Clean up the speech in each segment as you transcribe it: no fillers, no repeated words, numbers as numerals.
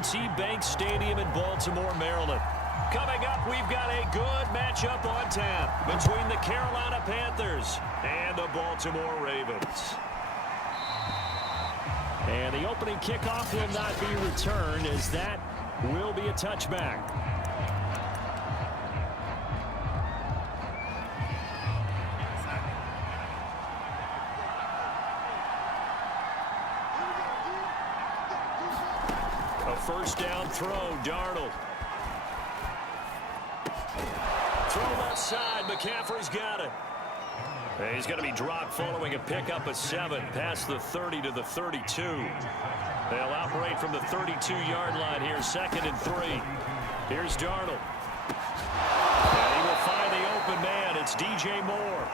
M&T Bank Stadium in Baltimore, Maryland. Coming up, we've got a good matchup on tap between the Carolina Panthers and the Baltimore Ravens. And the opening kickoff will not be returned, as that will be a touchback. A first down throw, Darnold. Throw left side, McCaffrey's got it. He's going to be dropped following a pickup of 7 past the 30 to the 32. They'll operate from the 32-yard line here, 2nd and 3. Here's Darnold. And he will find the open man. It's DJ Moore.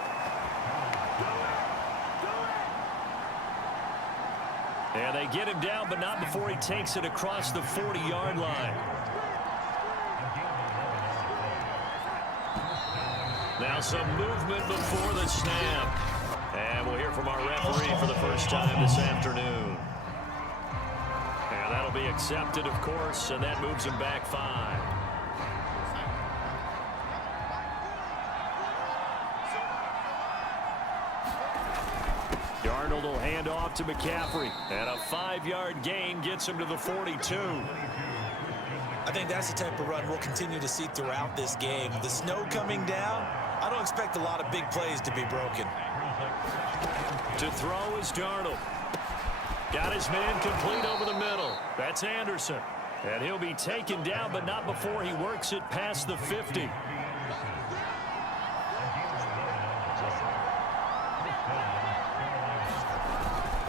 And they get him down, but not before he takes it across the 40-yard line. Now some movement before the snap. And we'll hear from our referee for the first time this afternoon. And that'll be accepted, of course, and that moves him back 5. Darnold will hand off to McCaffrey. And a 5-yard gain gets him to the 42. I think that's the type of run we'll continue to see throughout this game. The snow coming down, I don't expect a lot of big plays to be broken. To throw is Darnold. Got his man complete over the middle. That's Anderson. And he'll be taken down, but not before he works it past the 50.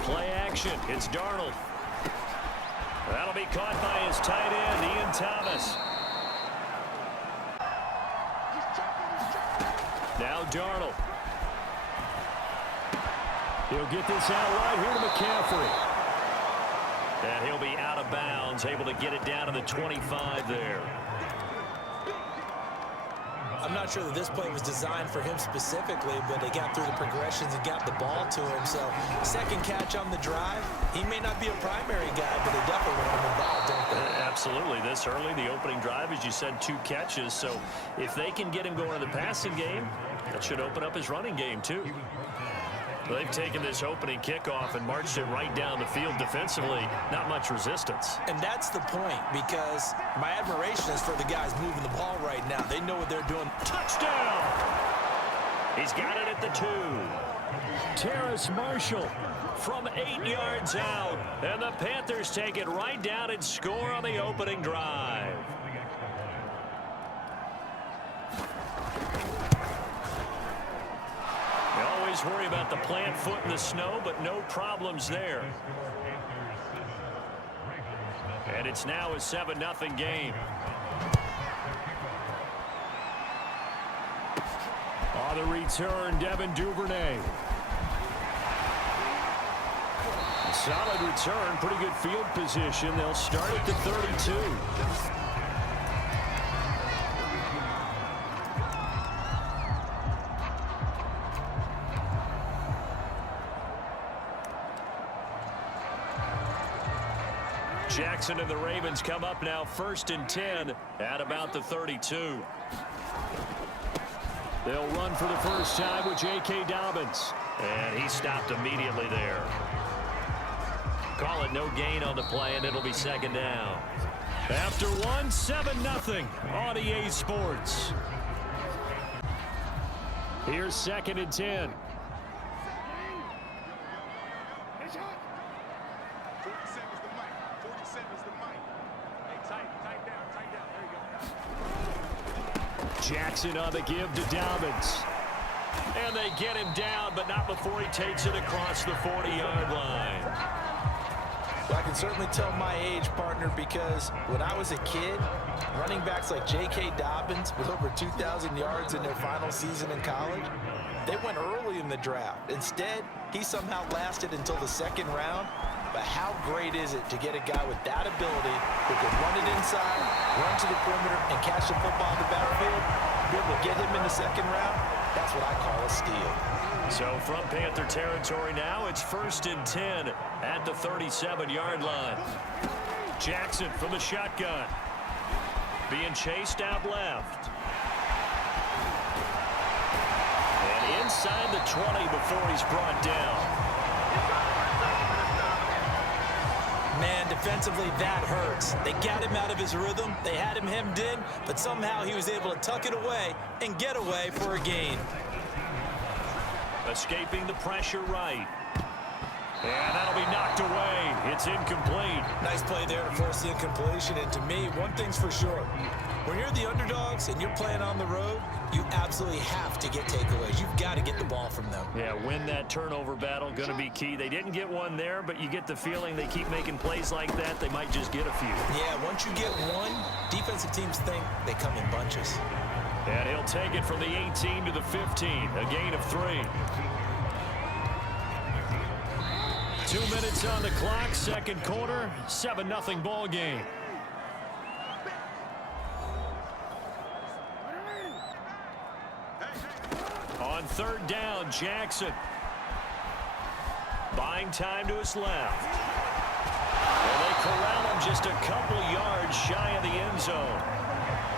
Play action. It's Darnold. That'll be caught by his tight end, Ian Thomas. Now Darnold. He'll get this out right here to McCaffrey. And he'll be out of bounds, able to get it down to the 25 there. I'm not sure that this play was designed for him specifically, but they got through the progressions and got the ball to him. So, second catch on the drive. He may not be a primary guy, but they definitely want him involved, don't they? Absolutely. This early, the opening drive, as you said, 2 catches. So, if they can get him going in the passing game, that should open up his running game, too. They've taken this opening kickoff and marched it right down the field defensively. Not much resistance. And that's the point, because my admiration is for the guys moving the ball right now. They know what they're doing. Touchdown! He's got it at the 2. Terrace Marshall from 8 yards out. And the Panthers take it right down and score on the opening drive. Worry about the plant foot in the snow, but no problems there. And it's now a 7-0 game. On the return, Devin Duvernay. Solid return, pretty good field position. They'll start at the 32. Jackson and the Ravens come up now 1st and 10 at about the 32. They'll run for the first time with J.K. Dobbins. And he stopped immediately there. Call it no gain on the play, and it'll be 2nd down. After 1, 7-0 on EA Sports. Here's 2nd and 10. Jackson on the give to Dobbins. And they get him down, but not before he takes it across the 40-yard line. Well, I can certainly tell my age, partner, because when I was a kid, running backs like J.K. Dobbins with over 2,000 yards in their final season in college, they went early in the draft. Instead, he somehow lasted until the 2nd round. But how great is it to get a guy with that ability who can run it inside, run to the perimeter, and catch the football in the backfield? Be able to get him in the 2nd round? That's what I call a steal. So from Panther territory now, it's 1st and 10 at the 37-yard line. Jackson from the shotgun. Being chased out left. And inside the 20 before he's brought down. Man, defensively, that hurts. They got him out of his rhythm. They had him hemmed in, but somehow he was able to tuck it away and get away for a gain. Escaping the pressure right. And that'll be knocked away. It's incomplete. Nice play there to force the incompletion. And to me, one thing's for sure. When you're the underdogs and you're playing on the road, you absolutely have to get takeaways. You've got to get the ball from them. Yeah, win that turnover battle, going to be key. They didn't get one there, but you get the feeling they keep making plays like that, they might just get a few. Yeah, once you get one, defensive teams think they come in bunches. And he'll take it from the 18 to the 15, a gain of 3. 2 minutes on the clock, second quarter, 7-0 ball game. On third down, Jackson. Buying time to his left. And they corral him just a couple yards shy of the end zone.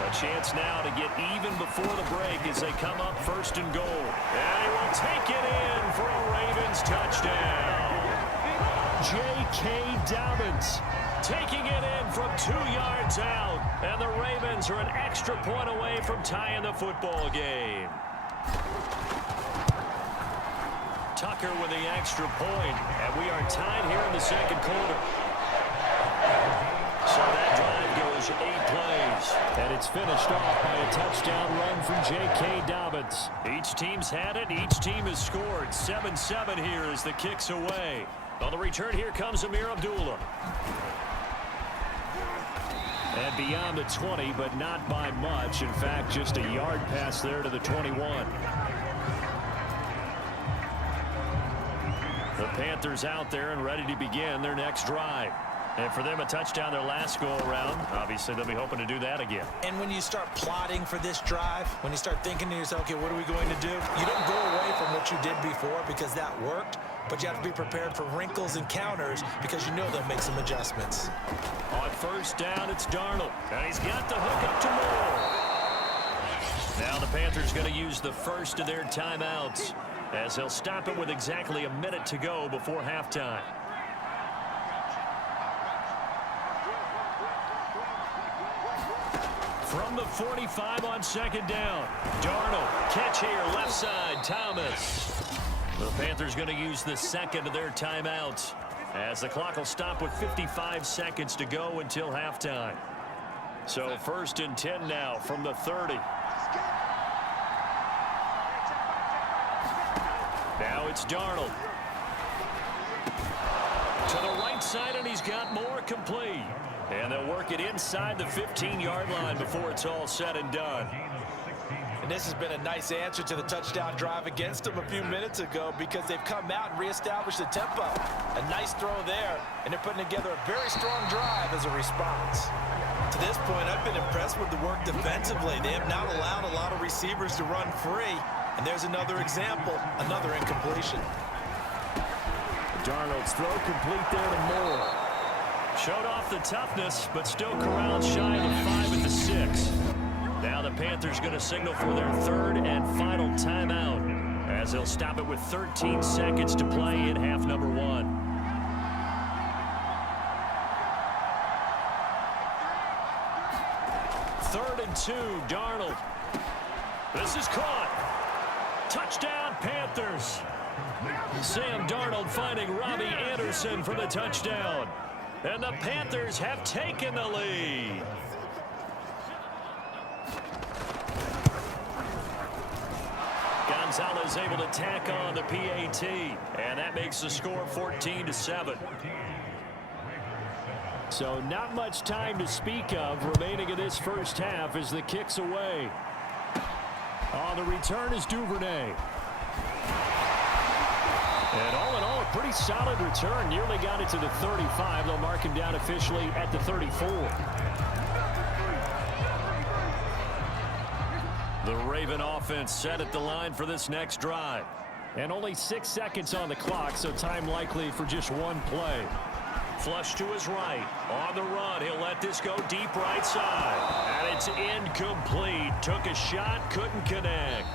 A chance now to get even before the break as they come up first and goal. And he will take it in for a Ravens touchdown. J.K. Dobbins taking it in from 2 yards out. And the Ravens are an extra point away from tying the football game. Tucker with the extra point, and we are tied here in the second quarter. So that drive goes 8 plays, and it's finished off by a touchdown run from J.K. Dobbins. Each team's had it, each team has scored. 7-7 here as the kick's away. On the return, here comes Amir Abdullah. And beyond the 20, but not by much. In fact, just a yard pass there to the 21. The Panthers out there and ready to begin their next drive. And for them, a touchdown their last go-around. Obviously, they'll be hoping to do that again. And when you start plotting for this drive, when you start thinking to yourself, okay, what are we going to do? You don't go away from what you did before because that worked, but you have to be prepared for wrinkles and counters because you know they'll make some adjustments. On first down, it's Darnold. And he's got the hook up to Moore. Now the Panthers going to use the first of their timeouts as they'll stop it with exactly a minute to go before halftime. From the 45 on second down, Darnold, catch here, left side, Thomas. The Panthers going to use the second of their timeouts as the clock will stop with 55 seconds to go until halftime. So first and 10 now from the 30. Now it's Darnold. To the right side, and he's got Moore complete. And they'll work it inside the 15-yard line before it's all said and done. And this has been a nice answer to the touchdown drive against them a few minutes ago because they've come out and reestablished the tempo. A nice throw there, and they're putting together a very strong drive as a response. To this point, I've been impressed with the work defensively. They have not allowed a lot of receivers to run free. And there's another example, another incompletion. Darnold's throw complete there to Moore. Showed off the toughness, but still corralled shy of the 5 at the 6. Now the Panthers going to signal for their third and final timeout as they'll stop it with 13 seconds to play in half number 1. Third and 2, Darnold. This is caught. Touchdown, Panthers. Sam Darnold finding Robbie Anderson for the touchdown. And the Panthers have taken the lead. Gonzalez able to tack on the PAT. And that makes the score 14-7. So not much time to speak of remaining in this first half as the kick's away. On the return is Duvernay. And all in all, a pretty solid return. Nearly got it to the 35. They'll mark him down officially at the 34. The Raven offense set at the line for this next drive. And only 6 seconds on the clock, so time likely for just one play. Flush to his right. On the run, he'll let this go deep right side. And it's incomplete. Took a shot, couldn't connect.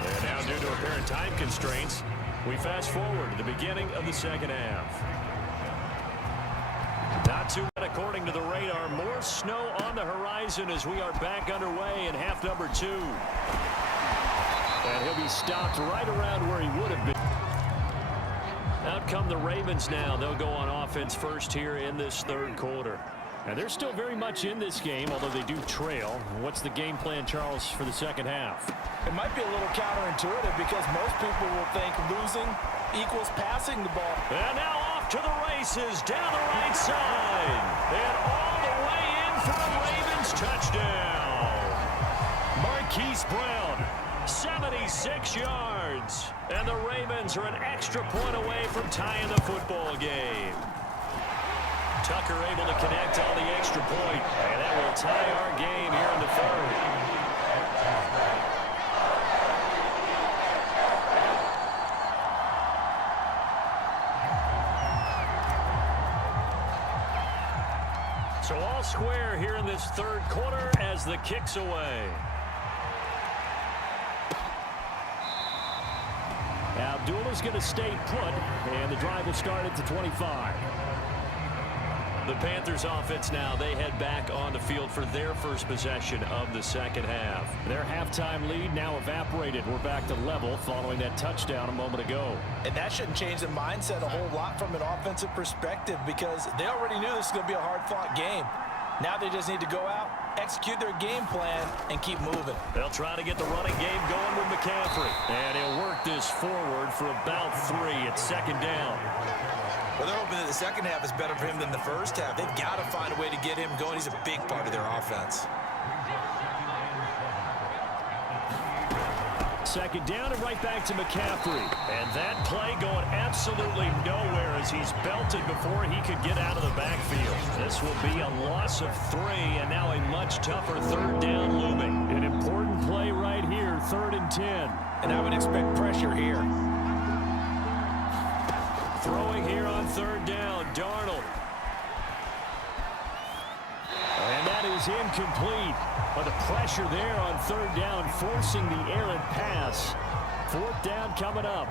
And now due to apparent time constraints, we fast forward to the beginning of the second half. Not too bad according to the radar. More snow on the horizon as we are back underway in half number 2. And he'll be stopped right around where he would have been. Out come the Ravens now. They'll go on offense first here in this third quarter. And they're still very much in this game, although they do trail. What's the game plan, Charles, for the second half? It might be a little counterintuitive because most people will think losing equals passing the ball. And now off to the races down the right side. And all the way in for a Ravens touchdown. Marquise Brown, 76 yards. And the Ravens are an extra point away from tying the football game. Tucker able to connect on the extra point. And that will tie our game here in the third. So all square here in this third quarter as the kick's away. Abdullah's going to stay put, and the drive will start at the 25. The Panthers offense now, they head back on the field for their first possession of the second half. Their halftime lead now evaporated. We're back to level following that touchdown a moment ago. And that shouldn't change the mindset a whole lot from an offensive perspective because they already knew this was going to be a hard-fought game. Now they just need to go out, execute their game plan, and keep moving. They'll try to get the running game going with McCaffrey. And he'll work this forward for about 3 at second down. Well, they're hoping that the second half is better for him than the first half. They've got to find a way to get him going. He's a big part of their offense. Second down and right back to McCaffrey. And that play going absolutely nowhere as he's belted before he could get out of the backfield. This will be a loss of 3 and now a much tougher third down looming. An important play right here, 3rd and 10. And I would expect pressure here. Throwing here on 3rd down, Darnold. And that is incomplete. But the pressure there on 3rd down, forcing the errant pass. 4th down coming up.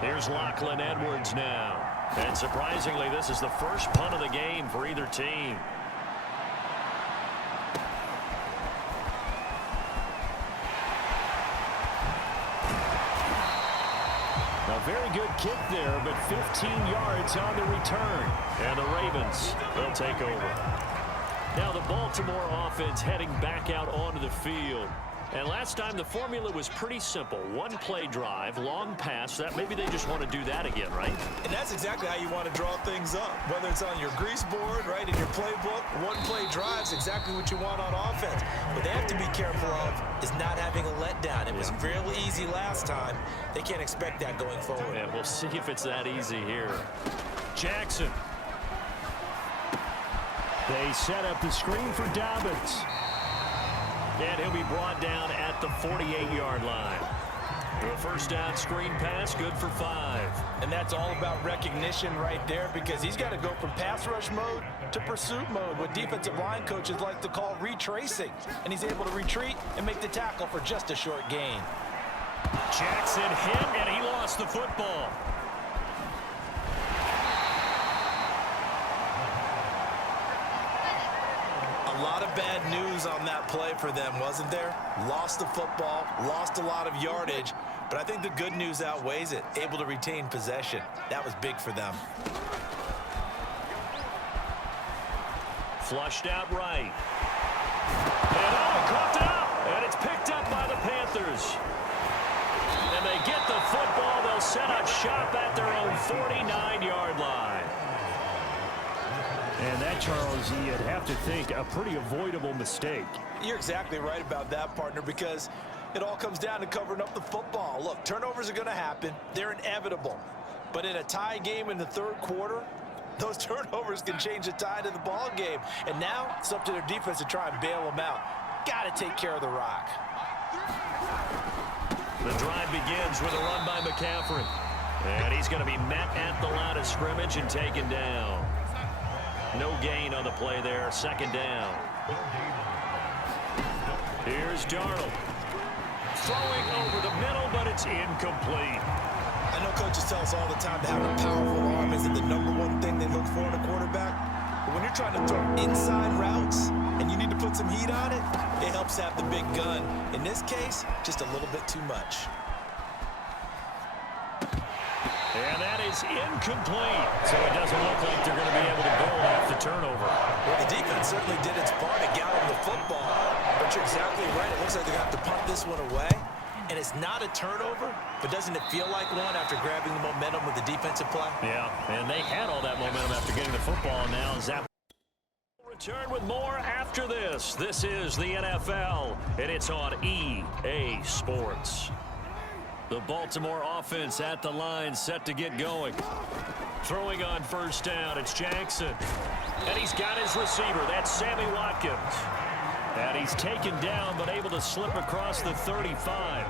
Here's Lachlan Edwards now. And surprisingly, this is the first punt of the game for either team. A very good kick there, but 15 yards on the return. And the Ravens, they'll take over. Now the Baltimore offense heading back out onto the field. And last time the formula was pretty simple. One play drive, long pass. That maybe they just want to do that again, right? And that's exactly how you want to draw things up. Whether it's on your grease board, right, in your playbook, one play drive's exactly what you want on offense. What they have to be careful of is not having a letdown. It was fairly easy last time. They can't expect that going forward. Yeah, we'll see if it's that easy here. Jackson. They set up the screen for Dobbins. And he'll be brought down at the 48-yard line. A first down screen pass, good for 5. And that's all about recognition right there because he's got to go from pass rush mode to pursuit mode, what defensive line coaches like to call retracing. And he's able to retreat and make the tackle for just a short gain. Jackson hit, and he lost the football. A lot of bad news on that play for them, wasn't there? Lost the football, lost a lot of yardage, but I think the good news outweighs it. Able to retain possession. That was big for them. Flushed out right. And coughed it up, and it's picked up by the Panthers. And they get the football. They'll set up shop at their own 49-yard line. And that, Charles, you'd have to think a pretty avoidable mistake. You're exactly right about that, partner, because it all comes down to covering up the football. Look, turnovers are going to happen. They're inevitable. But in a tie game in the third quarter, those turnovers can change the tide of the ball game. And now it's up to their defense to try and bail them out. Got to take care of the rock. The drive begins with a run by McCaffrey. And he's going to be met at the line of scrimmage and taken down. No gain on the play there. Second down. Here's Darnold. Throwing over the middle, but it's incomplete. I know coaches tell us all the time that having a powerful arm isn't the #1 thing they look for in a quarterback. But when you're trying to throw inside routes and you need to put some heat on it, it helps have the big gun. In this case, just a little bit too much. And that is incomplete. So it doesn't look like they're going to be able to build off the turnover. Well, the defense certainly did its part to get them the football. But you're exactly right. It looks like they're going to have to punt this one away. And it's not a turnover, but doesn't it feel like one after grabbing the momentum with the defensive play? Yeah, and they had all that momentum after getting the football. Now Zap return with more after this. This is the NFL, and it's on EA Sports. The Baltimore offense at the line, set to get going. Throwing on first down, it's Jackson. And he's got his receiver. That's Sammy Watkins. And he's taken down, but able to slip across the 35.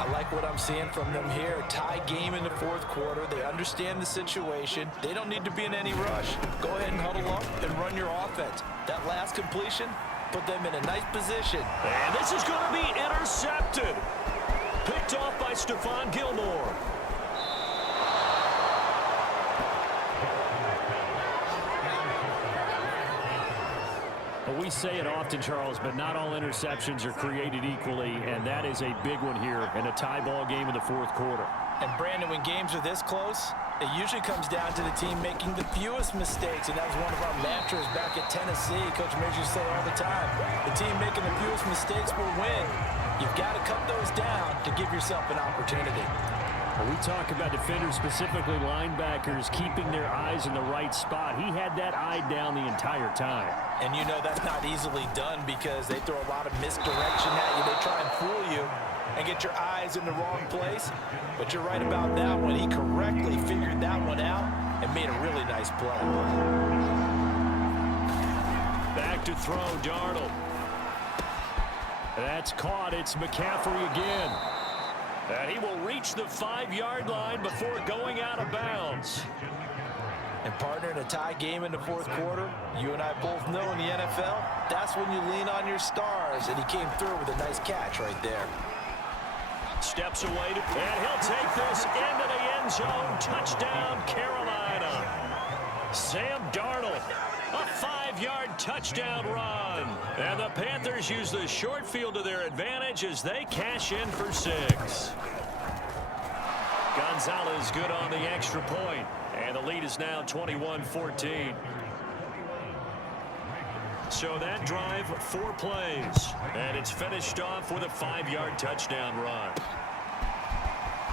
I like what I'm seeing from them here. Tie game in the fourth quarter. They understand the situation. They don't need to be in any rush. Go ahead and huddle up and run your offense. That last completion put them in a nice position. And this is going to be intercepted. Picked off by Stephon Gilmore. We say it often, Charles, but not all interceptions are created equally, and that is a big one here in a tie ball game in the fourth quarter. And, Brandon, when games are this close, it usually comes down to the team making the fewest mistakes, and that was one of our mantras back at Tennessee. Coach Mears used to say all the time, the team making the fewest mistakes will win. You've got to cut those down to give yourself an opportunity. We talk about defenders, specifically linebackers, keeping their eyes in the right spot. He had that eye down the entire time. And you know that's not easily done because they throw a lot of misdirection at you. They try and fool you and get your eyes in the wrong place. But you're right about that one. He correctly figured that one out and made a really nice play. Back to throw, Darnold. That's caught. It's McCaffrey again. And he will reach the 5-yard line before going out of bounds. And, partner, in a tie game in the fourth quarter, you and I both know in the NFL, that's when you lean on your stars. And he came through with a nice catch right there. Steps away, and he'll take this into the end zone. Touchdown, Carolina. Sam Darnold, a 5-yard touchdown run. And the Panthers use the short field to their advantage as they cash in for 6. Gonzalez good on the extra point. And the lead is now 21-14. So that drive, 4 plays. And it's finished off with a 5-yard touchdown run.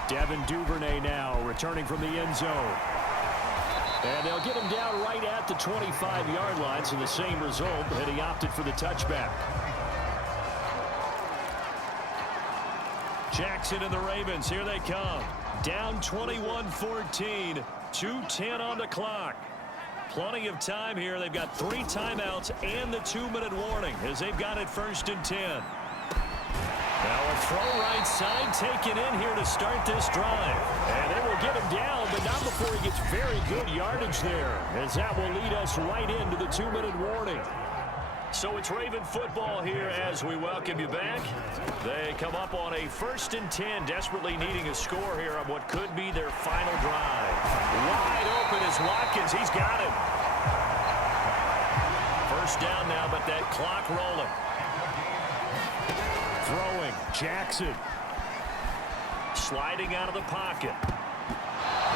Devin Duvernay now returning from the end zone. And they'll get him down right at the 25-yard line, so the same result, and he opted for the touchback. Jackson and the Ravens, here they come. Down 21-14, 2:10 on the clock. Plenty of time here. They've got 3 timeouts and the 2-minute warning as they've got it 1st and 10. Now a throw right side taken in here to start this drive. And they will get him down, but not before he gets very good yardage there, as that will lead us right into the 2-minute warning. So it's Raven football here as we welcome you back. They come up on a 1st and 10, desperately needing a score here on what could be their final drive. Wide open is Watkins. He's got him. 1st down now, but that clock rolling. Throwing, Jackson. Sliding out of the pocket.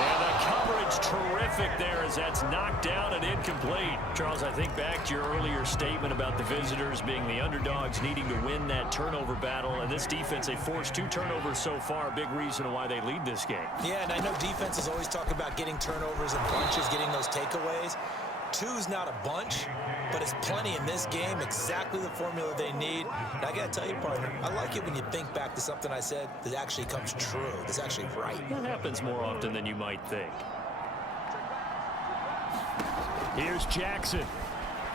And the coverage terrific there as that's knocked down and incomplete. Charles, I think back to your earlier statement about the visitors being the underdogs needing to win that turnover battle. And this defense, they forced 2 turnovers so far. A big reason why they lead this game. Yeah, and I know defenses always talk about getting turnovers in bunches, getting those takeaways. 2's not a bunch, but it's plenty in this game, exactly the formula they need. And I got to tell you, partner, I like it when you think back to something I said that actually comes true, that's actually right. That happens more often than you might think. Here's Jackson.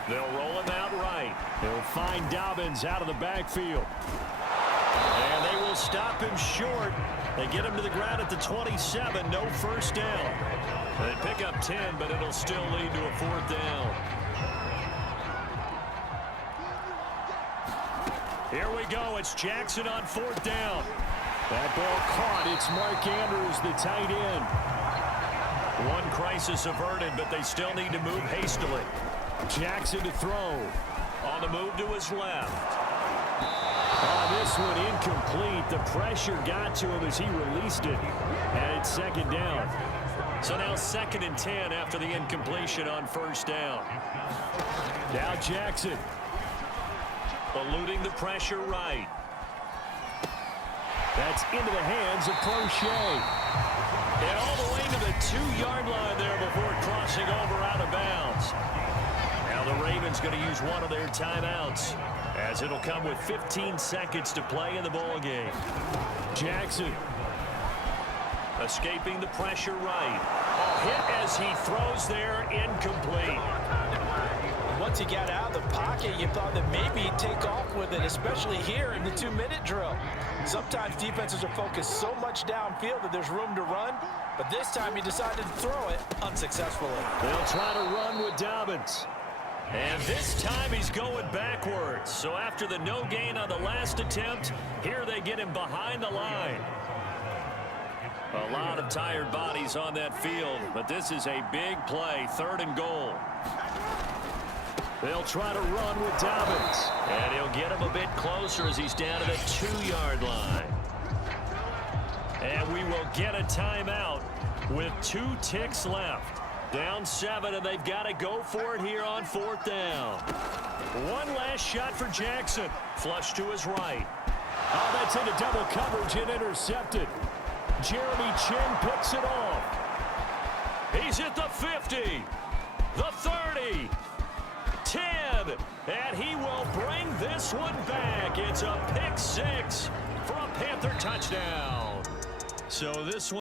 They'll roll him out right. They'll find Dobbins out of the backfield. And they will stop him short. They get him to the ground at the 27, no 1st down. They pick up 10, but it'll still lead to a 4th down. Here we go. It's Jackson on 4th down. That ball caught. It's Mark Andrews, the tight end. One crisis averted, but they still need to move hastily. Jackson to throw. On the move to his left. Oh, this one incomplete. The pressure got to him as he released it. And it's 2nd down. So now 2nd and 10 after the incompletion on 1st down. Now Jackson. Eluding the pressure right. That's into the hands of Crochet. And all the way to the 2-yard line there before crossing over out of bounds. Now the Ravens going to use one of their timeouts, as it'll come with 15 seconds to play in the ball game. Jackson. Escaping the pressure right. Hit as he throws there, incomplete. Once he got out of the pocket, you thought that maybe he'd take off with it, especially here in the 2-minute drill. Sometimes defenses are focused so much downfield that there's room to run, but this time he decided to throw it unsuccessfully. They'll try to run with Dobbins. And this time he's going backwards. So after the no gain on the last attempt, here they get him behind the line. A lot of tired bodies on that field, but this is a big play, 3rd and goal. They'll try to run with Dobbins. And he'll get him a bit closer as he's down to the 2-yard line. And we will get a timeout with 2 ticks left. Down 7, and they've got to go for it here on 4th down. One last shot for Jackson. Flush to his right. Oh, that's into double coverage and intercepted. Jeremy Chin picks it off. He's at the 50, the 30, 10, and he will bring this one back. It's a pick 6 for a Panther touchdown. So this one